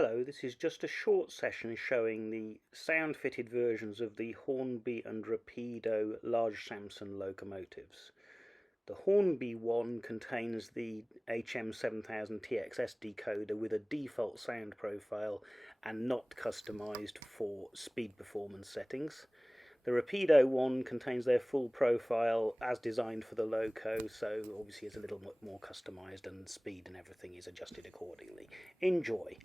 Hello, this is just a short session showing the sound-fitted versions of the Hornby and Rapido large Samson locomotives. The Hornby one contains the HM7000TXS decoder with a default sound profile and not customised for speed performance settings. The Rapido one contains their full profile as designed for the loco, so obviously it's a little more customised and speed and everything is adjusted accordingly. Enjoy!